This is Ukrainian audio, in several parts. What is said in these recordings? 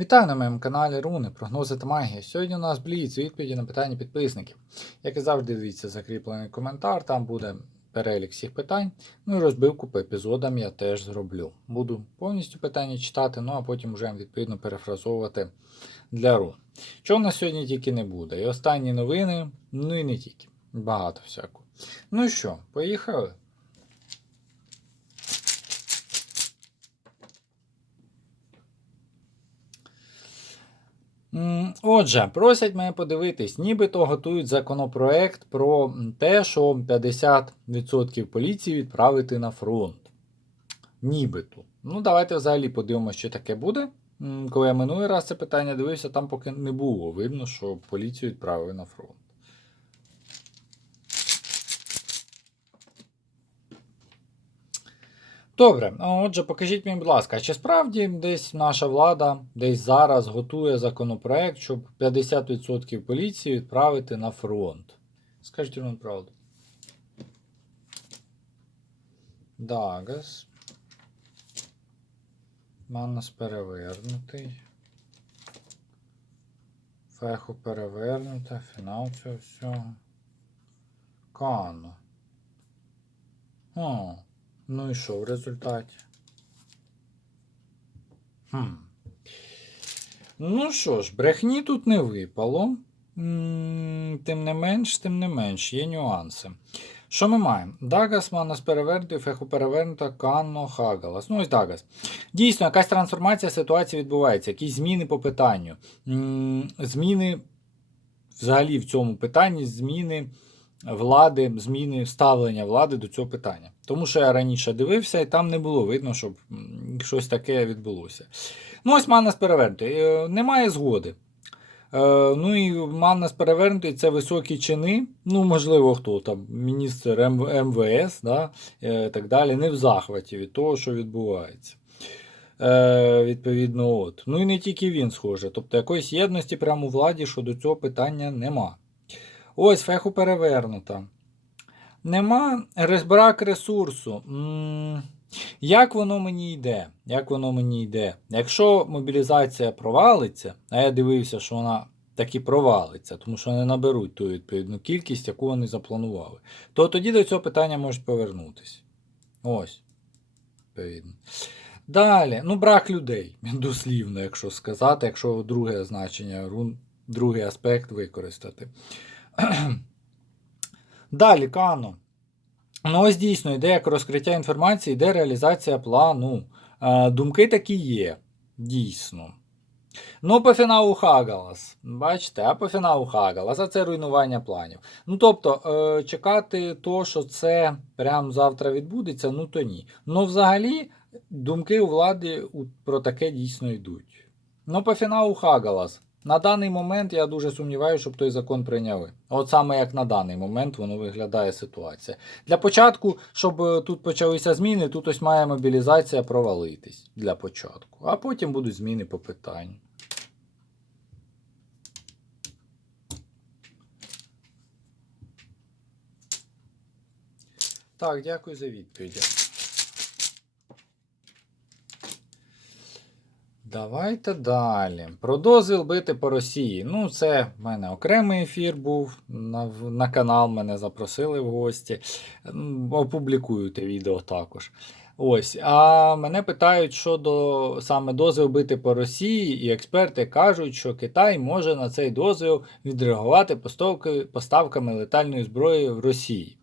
Вітаю на моєму каналі Руни, прогнози та магія. Сьогодні у нас бліц, відповіді на питання підписників. Як і завжди, дивіться закріплений коментар, там буде перелік всіх питань. Ну і розбивку по епізодам я теж зроблю. Буду повністю питання читати, ну а потім вже відповідно перефразовувати для рун. Чого у нас сьогодні тільки не буде. І останні новини, ну і не тільки. Багато всякого. Ну що, поїхали? Отже, просять мене подивитись, нібито готують законопроект про те, що 50% поліції відправити на фронт. Нібито. Ну, давайте взагалі подивимося, що таке буде. Коли я минулий раз це питання дивився, там поки не було видно, що поліцію відправили на фронт. Добре, а отже, покажіть мені, будь ласка, чи справді десь наша влада десь зараз готує законопроект, щоб 50% поліції відправити на фронт? Скажіть вам правду. Дагас. Маннас перевернутий. Феху перевернута, фінал цього всього. Кано. О. Ну і що в результаті? Хм. Ну що ж, брехні тут не випало. Тим не менш, тим не менш, є нюанси. Що ми маємо? Дагас, Манас перевернутий, Феху Канно, Хагалас. Ну ось Дагас. Дійсно, якась трансформація ситуації відбувається, якісь зміни по питанню. Зміни взагалі в цьому питанні, зміни влади, зміни ставлення влади до цього питання. Тому що я раніше дивився, і там не було видно, щоб щось таке відбулося. Ну, ось Маннас перевернутий. Е, Немає згоди. Е, Ну і Маннас перевернутий це високі чини. Ну, можливо, хто там, міністр МВС, да, е, так далі, не в захваті від того, що відбувається. Відповідно, от. Ну і не тільки він схоже. Тобто якоїсь єдності прямо у владі щодо цього питання нема. Ось феху перевернута. Нема розбрак ресурсу. Як воно мені йде? Як воно мені йде? Якщо мобілізація провалиться, а я дивився, що вона таки провалиться, тому що не наберуть ту відповідну кількість, яку вони запланували, то тоді до цього питання можуть повернутися. Ось. Далі, ну, брак людей, дослівно, якщо сказати, якщо друге значення, другий аспект використати. Далі, Кано. Ну, ось дійсно йде як розкриття інформації, йде реалізація плану. Е, Думки такі є. Дійсно. Ну, по фіналу Хагалас. Бачите, а по фіналу Хагалас, а це руйнування планів. Ну, тобто, е, чекати то, що це прямо завтра відбудеться, ну то ні. Ну, взагалі, думки у влади про таке дійсно йдуть. Ну, по фіналу Хагалас. На даний момент я дуже сумніваюся, щоб той закон прийняли. От саме як на даний момент воно виглядає ситуація. Для початку, щоб е, тут почалися зміни, тут ось має мобілізація провалитись для початку. А потім будуть зміни по питанню. Так, дякую за відповіді. Давайте далі. Про дозвіл бити по Росії. Ну, це в мене окремий ефір був. На, на канал мене запросили в гості. Опублікую відео також. Ось. А мене питають щодо саме дозвіл бити по Росії, і експерти кажуть, що Китай може на цей дозвіл відреагувати поставками летальної зброї в Росії.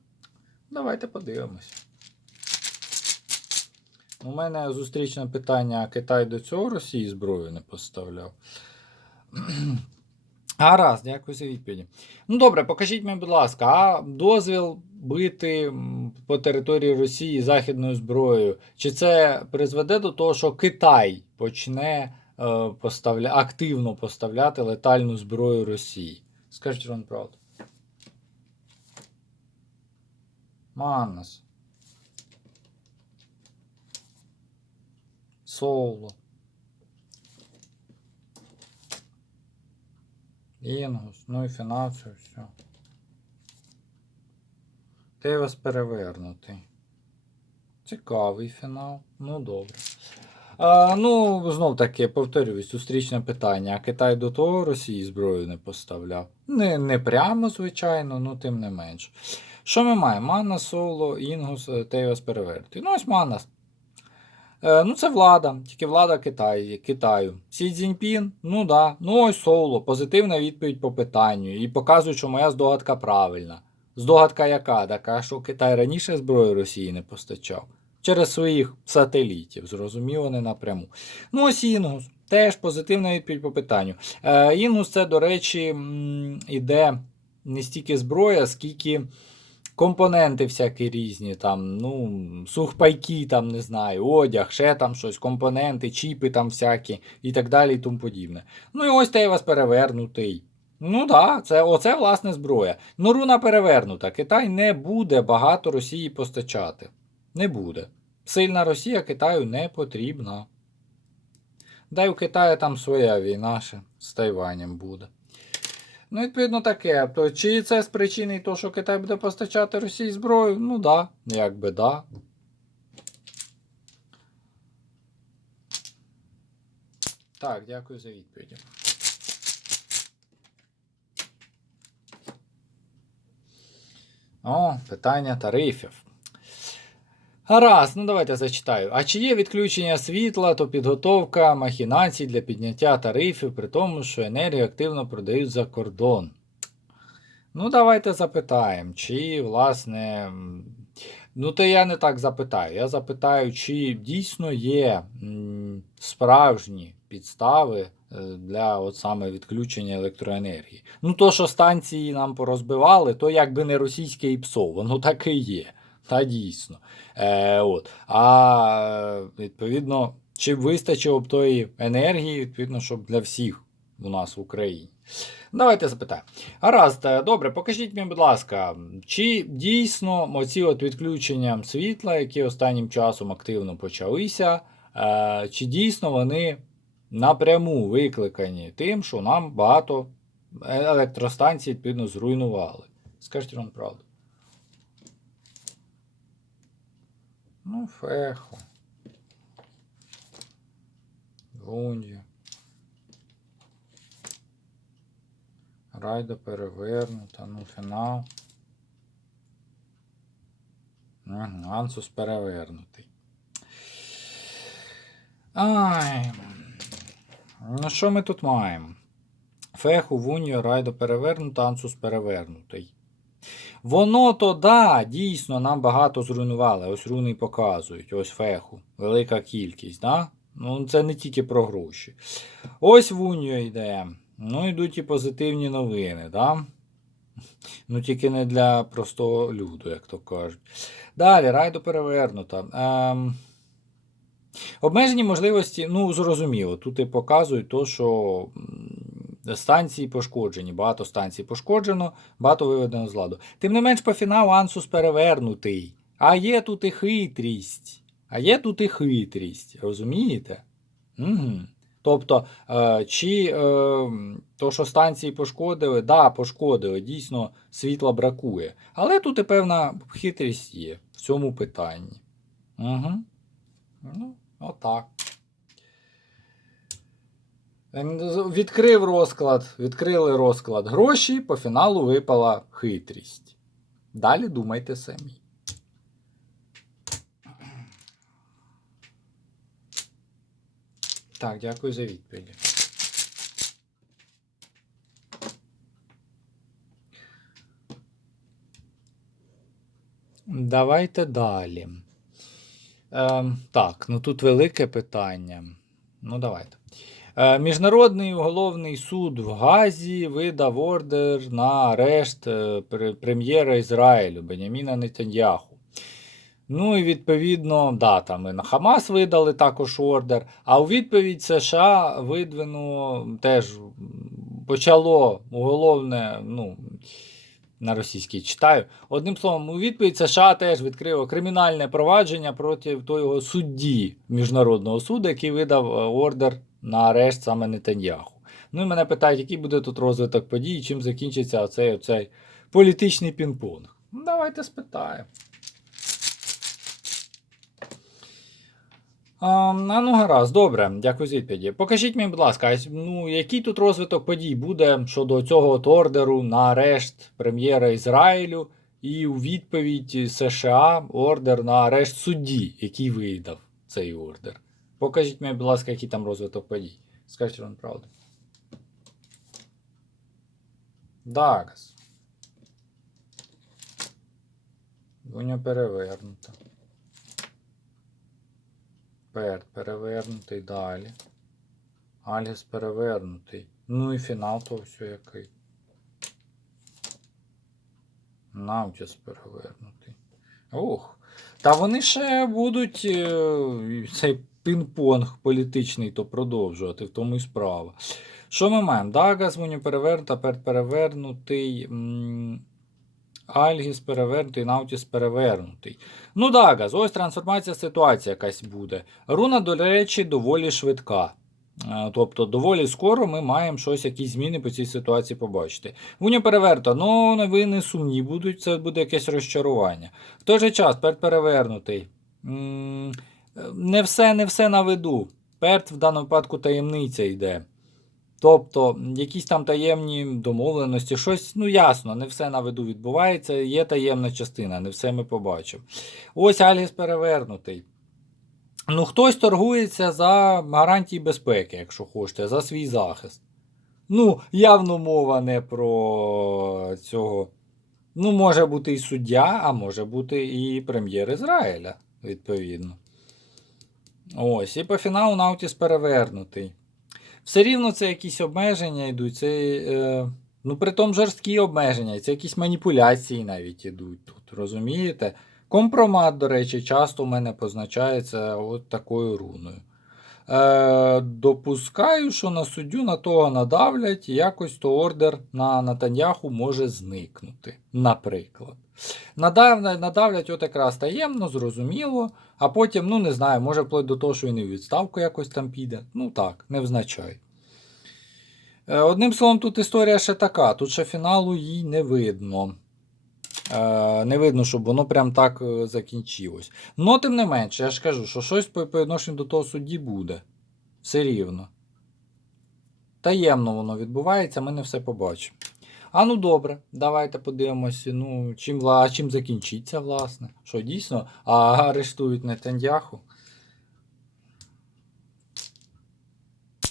Давайте подивимось. У мене зустрічне питання, Китай до цього Росії зброю не поставляв. Гаразд, дякую за відповіді. Ну добре, покажіть мені, будь ласка, а дозвіл бити по території Росії західною зброєю, чи це призведе до того, що Китай почне е, поставля... активно поставляти летальну зброю Росії? Скажіть вам правду. Маннас. Соло. Інгус, ну і фінансово все. Тейвас перевернутий. Цікавий фінал. Ну добре. А, ну, знов таки, повторюсь, зустрічне питання. А Китай до того Росії зброю не поставляв. Не, не прямо, звичайно, ну тим не менш. Що ми маємо? Манна, Соло, Інгус, е, Тейвас перевертий. Ну, ось Манас. Е, ну, це влада, тільки влада Китаю. Китаю. Сі Цзіньпін, ну да. Ну ось Соло, позитивна відповідь по питанню. І показують, що моя здогадка правильна. Здогадка яка? Така, що Китай раніше зброю Росії не постачав. Через своїх сателітів, зрозуміло, не напряму. Ну, ось Інгус. Теж позитивна відповідь по питанню. Е, Інгус, це, до речі, іде не стільки зброя, скільки компоненти всякі різні, там, ну, сухпайки, там, не знаю, одяг, ще там щось, компоненти, чіпи там всякі і так далі, і тому подібне. Ну і ось той вас перевернутий. Ну так, це, оце власне зброя. Ну, руна перевернута. Китай не буде багато Росії постачати. Не буде. Сильна Росія Китаю не потрібна. Дай у Китаї там своя війна ще з Тайванем буде. Ну, відповідно, таке. То, чи це з причини того, що Китай буде постачати Росії зброю? Ну да, якби да. Так, дякую за відповіді. О, питання тарифів. Гаразд, ну давайте зачитаю. А чи є відключення світла, то підготовка махінацій для підняття тарифів, при тому, що енергію активно продають за кордон? Ну, давайте запитаємо, чи, власне. Ну, то я не так запитаю. Я запитаю, чи дійсно є справжні підстави е, для от саме відключення електроенергії. Ну, то, що станції нам порозбивали, то якби не російське ІПСО, воно так і є. Та дійсно. Е, от. А е, відповідно, чи вистачило б тої енергії, відповідно, щоб для всіх у нас в Україні. Давайте запитаємо. Гаразд, е, добре, покажіть мені, будь ласка, чи дійсно оці от відключення світла, які останнім часом активно почалися, е, чи дійсно вони напряму викликані тим, що нам багато електростанцій відповідно зруйнували? Скажіть вам правду. Ну, фехо. Лунді. Райда перевернута, ну, фінал. Ансус перевернутий. Ай. Ну, що ми тут маємо? Феху, Вуньо, Райдо перевернута, Ансус перевернутий. Воно то да, дійсно нам багато зруйнували. Ось руни показують, ось феху. Велика кількість, да? Ну, це не тільки про гроші. Ось Вуньо йде. Ну, йдуть і позитивні новини, да? Ну, тільки не для простого люду, як то кажуть. Далі, райдо перевернута. Ем... Обмежені можливості, ну, зрозуміло, тут і показують то, що станції пошкоджені, багато станцій пошкоджено, багато виведено з ладу. Тим не менш, по фіналу Ансус перевернутий. А є тут і хитрість. А є тут і хитрість, розумієте? Угу. Тобто, е, чи е, то, що станції пошкодили, да, пошкодили, дійсно світла бракує. Але тут і певна хитрість є в цьому питанні. Угу. Ну, отак. Ем, Відкрив розклад, відкрили розклад гроші, по фіналу випала хитрість. Далі думайте самі. Так, дякую за відповіді. Давайте далі. Ем, так, ну тут велике питання. Ну, давайте. Е, Міжнародний уголовний суд в Газі видав ордер на арешт е, прем'єра Ізраїлю Беняміна Нетаньяху. Ну і відповідно, да, там і на Хамас видали також ордер. А у відповідь США видвинуло теж почало уголовне, ну, на російській читаю. Одним словом, у відповідь США теж відкрило кримінальне провадження проти того судді міжнародного суду, який видав е, ордер на арешт саме Нетаньяху. Ну і мене питають, який буде тут розвиток подій, і чим закінчиться оцей, оцей політичний пінг-понг. Ну, давайте спитаємо. А, ну гаразд, добре, дякую за відповіді. Покажіть мені, будь ласка, ну, який тут розвиток подій буде щодо цього от ордеру на арешт прем'єра Ізраїлю і у відповідь США ордер на арешт судді, який видав цей ордер. Покажіть мені, будь ласка, який там розвиток подій. Скажіть вам правду. Дагас. Воно перевернуто. Перт перевернутий далі. Альгіс перевернутий. Ну і фінал то все який. Наутіс перевернутий. Ух. Та вони ще будуть е, цей пінг-понг політичний то продовжувати, в тому і справа. Що ми маємо? Дагас воно перевернута, Перт перевернутий. Альгіс перевернутий, Наутіс перевернутий. Ну, Дагас, ось трансформація ситуація якась буде. Руна, до речі, доволі швидка. Е, Тобто, доволі скоро ми маємо щось, якісь зміни по цій ситуації побачити. Вуня переверта, ну новини сумні будуть, це буде якесь розчарування. В той же час перт перевернутий. М, Не все, не все на виду. Перт в даному випадку таємниця йде. Тобто, якісь там таємні домовленості, щось, ну ясно, не все на виду відбувається, є таємна частина, не все ми побачимо. Ось Альгіс перевернутий. Ну, хтось торгується за гарантії безпеки, якщо хочете, за свій захист. Ну, явно мова не про цього. Ну, може бути і суддя, а може бути і прем'єр Ізраїля, відповідно. Ось, і по фіналу Наутіс перевернутий. Все рівно це якісь обмеження йдуть. Це, е, ну, при тому жорсткі обмеження, це якісь маніпуляції навіть йдуть тут, розумієте? Компромат, до речі, часто у мене позначається от такою руною. Е, допускаю, що на суддю на того надавлять, і якось то ордер на Натаньяху може зникнути. Наприклад. Надав, надавлять от якраз таємно, зрозуміло, а потім, ну не знаю, може вплоть до того, що він і відставку якось там піде. Ну так, не взначай. Е, Одним словом, тут історія ще така, тут ще фіналу їй не видно. Е, Не видно, щоб воно прям так е, закінчилось. Ну, тим не менше, я ж кажу, що щось по відношенню до того судді буде. Все рівно. Таємно воно відбувається, ми не все побачимо. А ну добре, давайте подивимося, ну, чим, а чим закінчиться, власне. Що дійсно? А арештують Нетаньяху.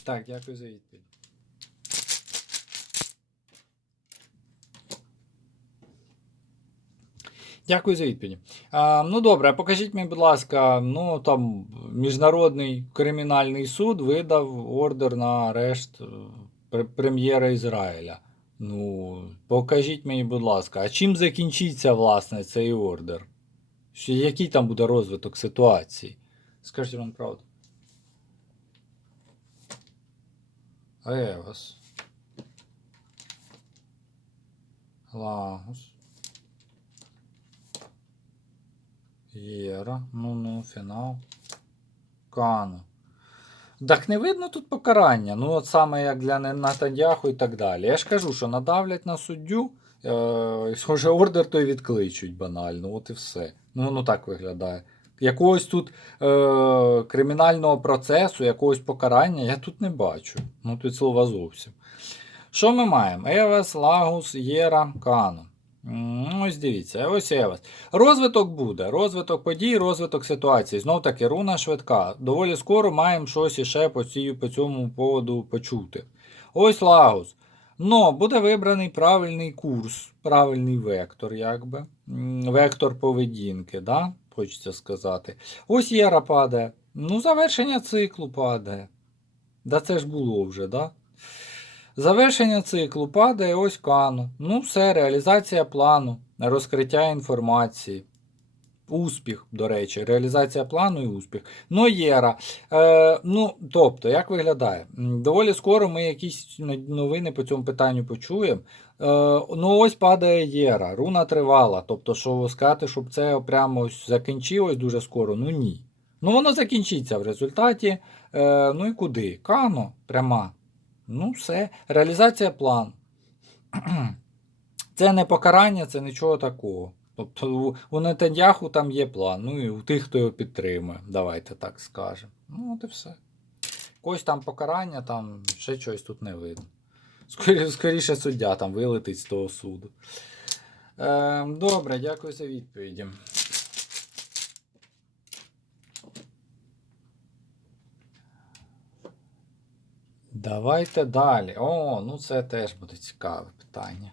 Так, дякую за відповідь. Дякую за відповідь. А, ну добре, покажіть мені, будь ласка, ну там Міжнародний кримінальний суд видав ордер на арешт е, прем'єра Ізраїля. Ну, покажіть мені, будь ласка, а чим закінчиться, власне, цей ордер? Що, який там буде розвиток ситуації? Скажіть вам правду. Евас. Лагус. Єра. Ну-ну, фінал. Кана. Так не видно тут покарання. Ну, от саме як для Натаньяху і так далі. Я ж кажу, що надавлять на суддю, е, схоже, ордер той відкличуть банально, от і все. Ну, воно так виглядає. Якогось тут е, кримінального процесу, якогось покарання я тут не бачу. Ну, тут слова зовсім. Що ми маємо? Евес, Лагус, Єра, Кано. Ось дивіться, ось Евес. Розвиток буде, розвиток подій, розвиток ситуації. Знов таки, руна швидка. Доволі скоро маємо щось іще по, цій, по цьому поводу почути. Ось Лагус. Но буде вибраний правильний курс, правильний вектор, якби. Вектор поведінки, да? хочеться сказати. Ось Єра падає. Ну, завершення циклу падає. Да це ж було вже, да? Завершення циклу падає ось кану. Ну, все, реалізація плану, розкриття інформації. Успіх, до речі, реалізація плану і успіх. Ну, Єра. Е, ну, тобто, як виглядає? Доволі скоро ми якісь новини по цьому питанню почуємо. Е, ну, ось падає Єра, руна тривала. Тобто, що сказати, щоб це прямо ось закінчилось дуже скоро, ну ні. Ну, воно закінчиться в результаті. Е, ну і куди? Кано, пряма. Ну, все. Реалізація плану. Це не покарання, це нічого такого. Тобто у, Нетаньяху там є план, ну і у тих, хто його підтримує, давайте так скажемо. Ну, от і все. Когось там покарання, там ще щось тут не видно. Скоріше суддя там вилетить з того суду. Е, добре, дякую за відповіді. Давайте далі. О, ну це теж буде цікаве питання.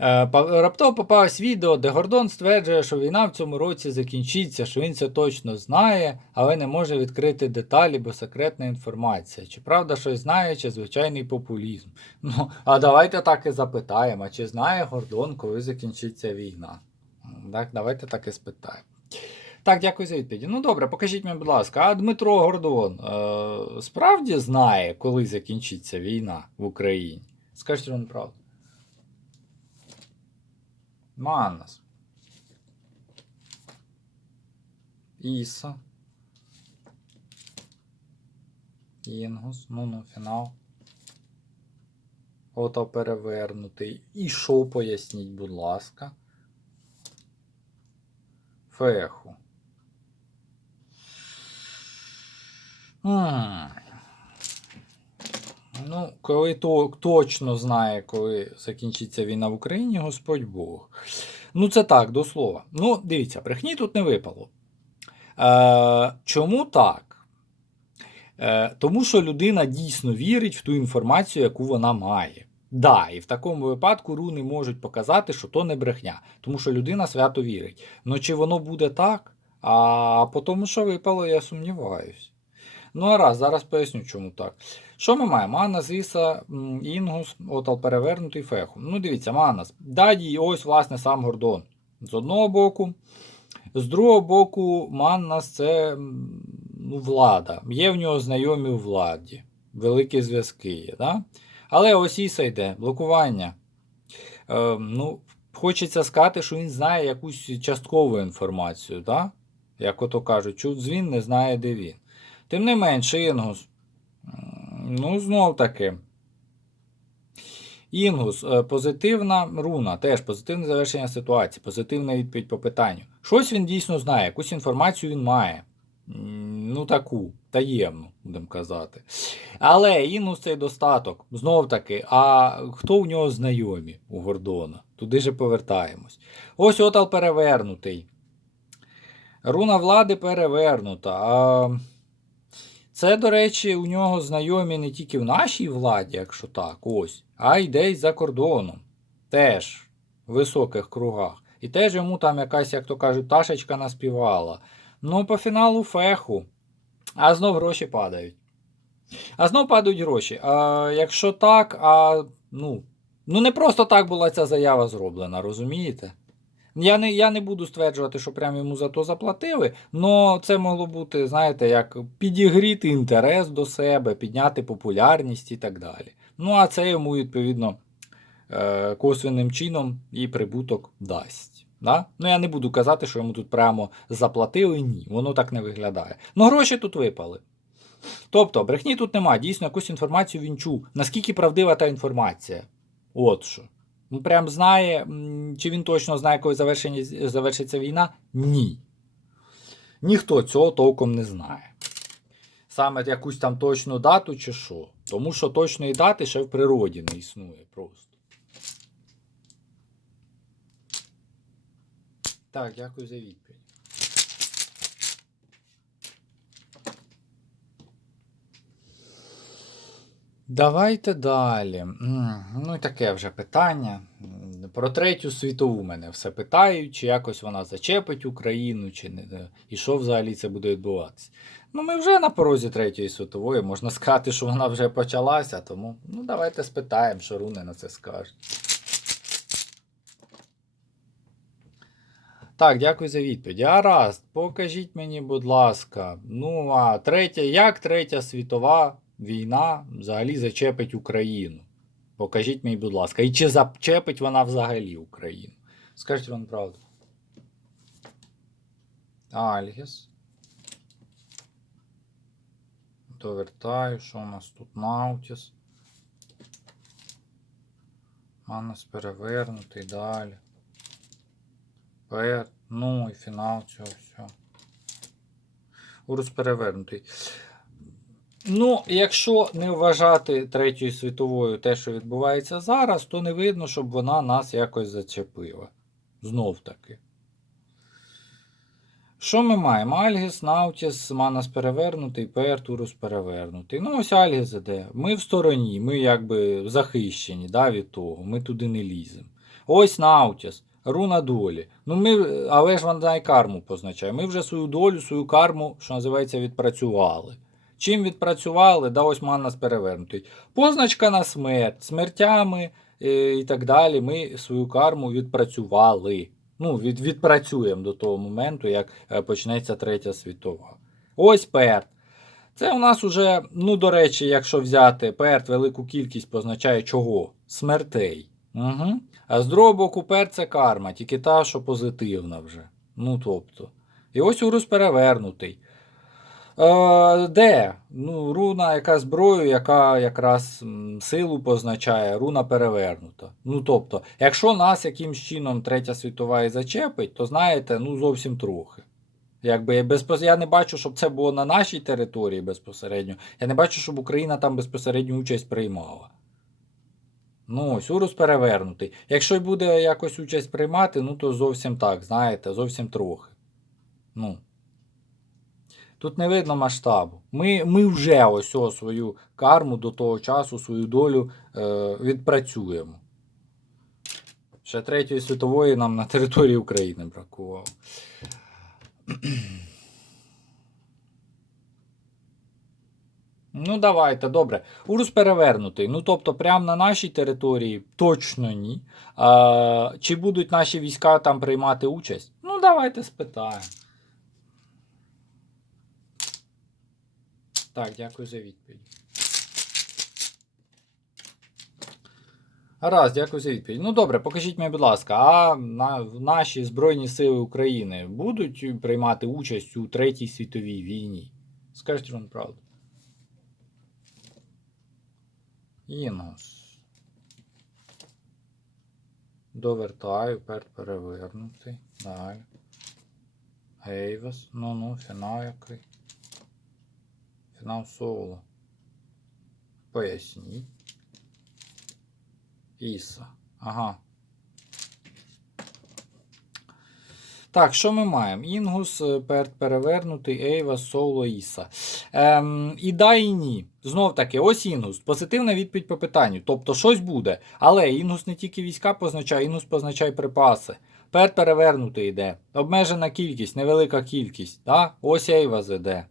Е, Раптово попалось відео, де Гордон стверджує, що війна в цьому році закінчиться, що він це точно знає, але не може відкрити деталі, бо секретна інформація. Чи правда щось знає, чи звичайний популізм? Ну, а давайте так і запитаємо, чи знає Гордон, коли закінчиться війна? Так, давайте так і спитаємо. Так, дякую за відповіді. Ну добре, покажіть мені, будь ласка, а Дмитро Гордон е, справді знає, коли закінчиться війна в Україні? Скажіть вам правду. Манас. Іса. Інгус. Ну, ну, фінал. Ото перевернутий. І що поясніть, будь ласка. Феху. Ну, коли то, точно знає, коли закінчиться війна в Україні, Господь Бог. Ну, це так, до слова. Ну, дивіться, брехні тут не випало. Е, чому так? Е, тому що людина дійсно вірить в ту інформацію, яку вона має. Да, і в такому випадку руни можуть показати, що то не брехня, тому що людина свято вірить. Ну чи воно буде так? А по тому, що випало, я сумніваюсь. Ну, а раз, зараз поясню, чому так. Що ми маємо? Манас, Іса, Інгус, отал перевернутий феху. Ну, дивіться, Манас. Даді, ось, власне, сам Гордон. З одного боку. З другого боку, Маннас це ну, влада. Є в нього знайомі у владі. Великі зв'язки є. Да? Але ось Іса йде, блокування. Е, ну, хочеться сказати, що він знає якусь часткову інформацію, да? як ото кажуть, чув дзвін, не знає, де він. Тим не менше, Інгус. Ну, знов таки. Інгус, е, позитивна руна, теж позитивне завершення ситуації, позитивна відповідь по питанню. Щось він дійсно знає, якусь інформацію він має. Ну, таку, таємну, будемо казати. Але Інгус цей достаток. Знов таки, а хто в нього знайомі у Гордона? Туди же повертаємось. Ось отал перевернутий. Руна влади перевернута. А... Це, до речі, у нього знайомі не тільки в нашій владі, якщо так, ось, а й десь за кордоном. Теж в високих кругах. І теж йому там якась, як то кажуть, ташечка наспівала. Ну, по фіналу феху. А знов гроші падають. А знов падають гроші. А, якщо так, а ну, ну не просто так була ця заява зроблена, розумієте? Я не, я не буду стверджувати, що прямо йому за то заплатили, але це могло бути, знаєте, як підігріти інтерес до себе, підняти популярність і так далі. Ну, а це йому, відповідно, е, косвенним чином і прибуток дасть. Да? Ну, я не буду казати, що йому тут прямо заплатили, ні, воно так не виглядає. Ну, гроші тут випали. Тобто, брехні тут немає, дійсно якусь інформацію він чув. Наскільки правдива та інформація? От що. Ну, прям знає, чи він точно знає, коли завершиться війна? Ні. Ніхто цього толком не знає. Саме якусь там точну дату чи що. Тому що точної дати ще в природі не існує просто. Так, дякую за відповідь. Давайте далі. Ну і таке вже питання. Про третю світову мене все питають, чи якось вона зачепить Україну, чи не. І що взагалі це буде відбуватися. Ну, ми вже на порозі третьої світової, можна сказати, що вона вже почалася, тому ну, давайте спитаємо, що руни на це скажуть. Так, дякую за відповідь. Гаразд, покажіть мені, будь ласка. Ну, а третя, як третя світова війна взагалі зачепить Україну? Покажіть мені, будь ласка. І чи зачепить вона взагалі Україну? Скажіть вам правду. Альгіс. Довертаю, що у нас тут Наутіс. Манус перевернутий далі. Пер, ну і фінал цього всього. Урус перевернутий. Ну, якщо не вважати Третьою світовою те, що відбувається зараз, то не видно, щоб вона нас якось зачепила. Знов таки. Що ми маємо? Альгіс, Наутіс, Манас перевернутий, Пертурус перевернутий. Ну, ось Альгіс іде. Ми в стороні, ми якби захищені да, від того, ми туди не ліземо. Ось Наутіс, руна долі. Ну, ми, але ж вона і карму позначає. Ми вже свою долю, свою карму, що називається, відпрацювали. Чим відпрацювали, да ось Манас перевернутий. Позначка на смерть, смертями е, і так далі. Ми свою карму відпрацювали. Ну, від, відпрацюємо до того моменту, як е, почнеться третя світова. Ось перт. Це у нас уже, ну, до речі, якщо взяти перт, велику кількість позначає чого? Смертей. Угу. А з другого боку, перт це карма, тільки та, що позитивна вже. Ну, тобто. І ось урус перевернутий. Е, де? Ну, руна, яка зброю, яка якраз силу позначає, руна перевернута. Ну, тобто, якщо нас якимсь чином Третя світова і зачепить, то знаєте, ну зовсім трохи. Якби безпос... Я не бачу, щоб це було на нашій території безпосередньо. Я не бачу, щоб Україна там безпосередню участь приймала. Ну, ось урус перевернутий. Якщо буде якось участь приймати, ну то зовсім так, знаєте, зовсім трохи. Ну. Тут не видно масштабу. Ми, ми вже ось свою карму до того часу, свою долю е, відпрацюємо. Ще Третьої світової нам на території України бракувало. Ну, давайте, добре. Урус перевернутий. Ну, тобто, прямо на нашій території точно ні. А, чи будуть наші війська там приймати участь? Ну, давайте спитаємо. Так, дякую за відповідь. Гаразд, дякую за відповідь. Ну добре, покажіть мені, будь ласка, а на, наші Збройні Сили України будуть приймати участь у Третій світовій війні? Скажіть вам правду. Інос. Довертаю, перт перевернутий. Далі. Гейвас. Ну-ну, фінал який. Фінал соло. Поясніть. Іса. Ага. Так, що ми маємо? Інгус, е, перевернутий, Ейва, Соло, Іса. Ем, і да, і ні. Знов таки, ось Інгус. Позитивна відповідь по питанню. Тобто щось буде. Але Інгус не тільки війська позначає, Інгус позначає припаси. Перт перевернутий йде. Обмежена кількість, невелика кількість. Да? Ось Ейваз іде.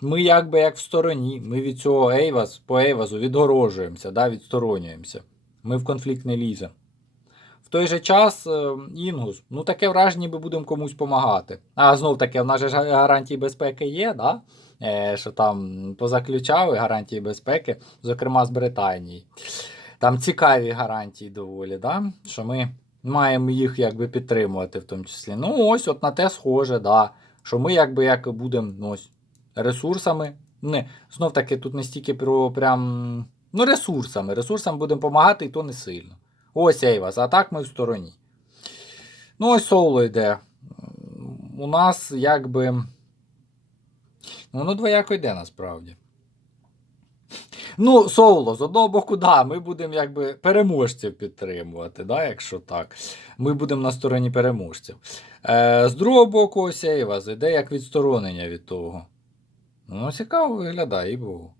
Ми якби як в стороні. Ми від цього Ейваз по Ейвазу відгорожуємося, да? відсторонюємося. Ми в конфлікт не ліземо. В той же час е, Інгус, ну таке враження, ніби будемо комусь допомагати. А знов таки, в нас же гарантії безпеки є, да? е, що там позаключали гарантії безпеки, зокрема з Британії. Там цікаві гарантії доволі, да? що ми маємо їх якби підтримувати в тому числі. Ну, ось от на те схоже, да. Що ми якби як будемо ну, ресурсами. Не, знов таки, тут не стільки про прям. Ну, ресурсами. Ресурсам будемо допомагати, і то не сильно. Ось Ейвас, а так ми в стороні. Ну, ось соло йде. У нас якби. Ну, воно двояко йде насправді. Ну, соло, з одного боку, да, ми будемо якби переможців підтримувати, да, якщо так. Ми будемо на стороні переможців. Е, з другого боку, ось Ейвас іде як відсторонення від того. Ну, цікаво виглядає, і Богу.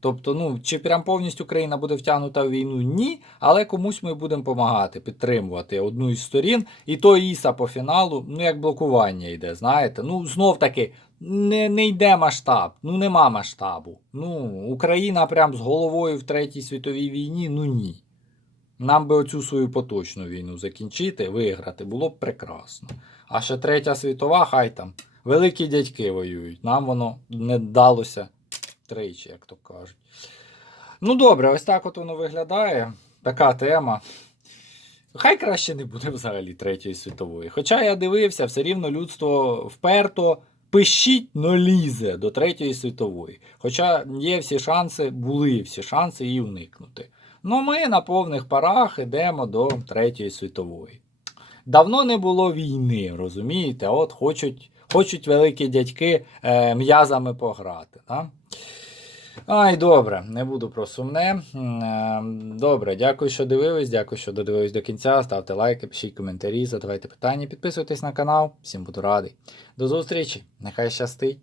Тобто, ну, чи прям повністю Україна буде втягнута в війну? Ні, але комусь ми будемо допомагати, підтримувати одну із сторін. І то Іса по фіналу, ну як блокування йде, знаєте. Ну, знов таки, не, не йде масштаб, ну нема масштабу. Ну, Україна прям з головою в Третій світовій війні, ну ні. Нам би оцю свою поточну війну закінчити, виграти, було б прекрасно. А ще третя світова, хай там великі дядьки воюють. Нам воно не вдалося тричі, як то кажуть. Ну добре, ось так от воно виглядає. Така тема. Хай краще не буде взагалі Третьої світової. Хоча я дивився, все рівно людство вперто пищить, но лізе до Третьої світової. Хоча є всі шанси, були всі шанси її уникнути. Ну ми на повних парах йдемо до Третьої світової. давно не було війни, розумієте? От хочуть, хочуть великі дядьки е, м'язами пограти. Да? Ай, добре, не буду про сумне. Е, Добре, дякую, що дивились, дякую, що додивились до кінця. Ставте лайки, пишіть коментарі, задавайте питання, підписуйтесь на канал. Всім буду радий. До зустрічі, нехай щастить!